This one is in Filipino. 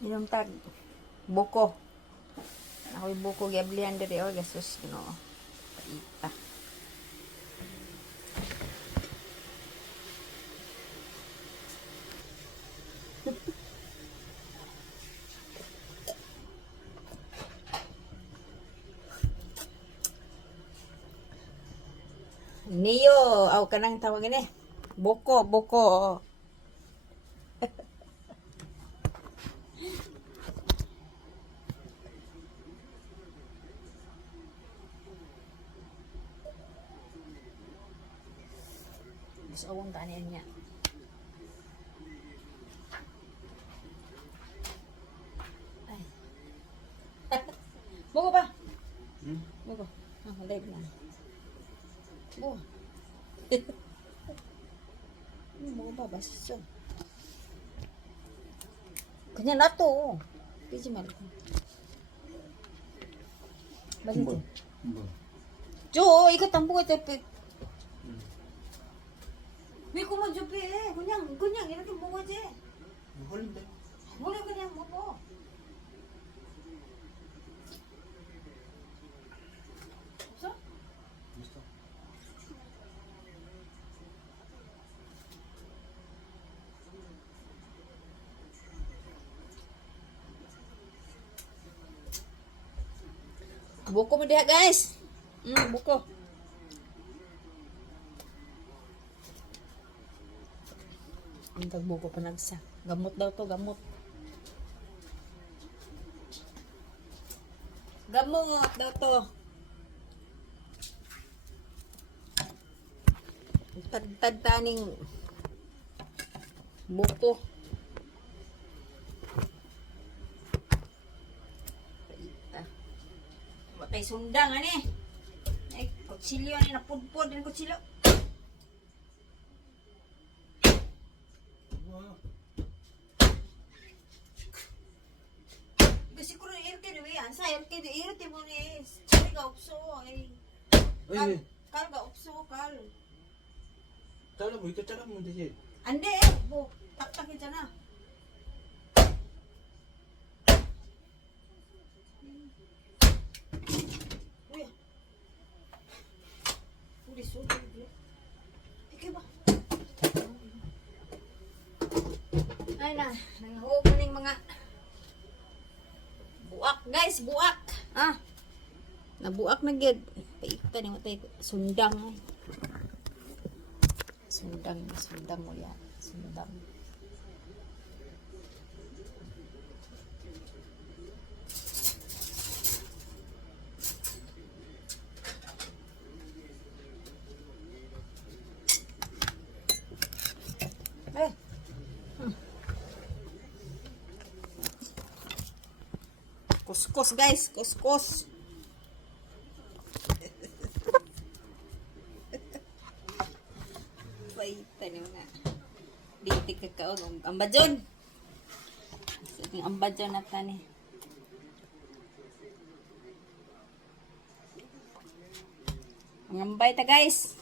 Yung tag buko. Ako'y buko gablihan diri o gasus Ginoo. Paita. Niyo, aw kanang tawag ni. Buko, buko. Gusto akong kanin niya. Ay. Buko ba? Buko. Ah, live na. Buko. Buko ba? Baso. Kanya na to. Piji mal. Balik. Jo, ikut tampo ko tepe. May ko mo jupi eh. Kunyang, ina ko buko je. Boleh kunyang buko. So? Buko mo diha guys. Buko. Ang tagbuko panagsa. Gamot daw to, gamot. Gamot daw to. Tagtaning buko. Paita. Matay sundang ani. Ay, kutsilyo ani napudpod ang kutsilyo. Kasi kung irke di yan, sa irke di irte mo ni cari ka upso ay. Kal ka upso kal. Tala mo, ikaw tala mo dito. Ande bo, tak-takin siya na. Uy. Uli sudo. Ike ba? Ay na, nangahuog mo ning mga buak guys, buak. Nabuak na gid. Paita ni matay sundang ay. Sundang mo yan. Sundang. Eh. Kuskus guys, kuskus. Paita ni mga ditik kakaon ambadyon. Sige ambadyon na tani. Ngambay ta guys.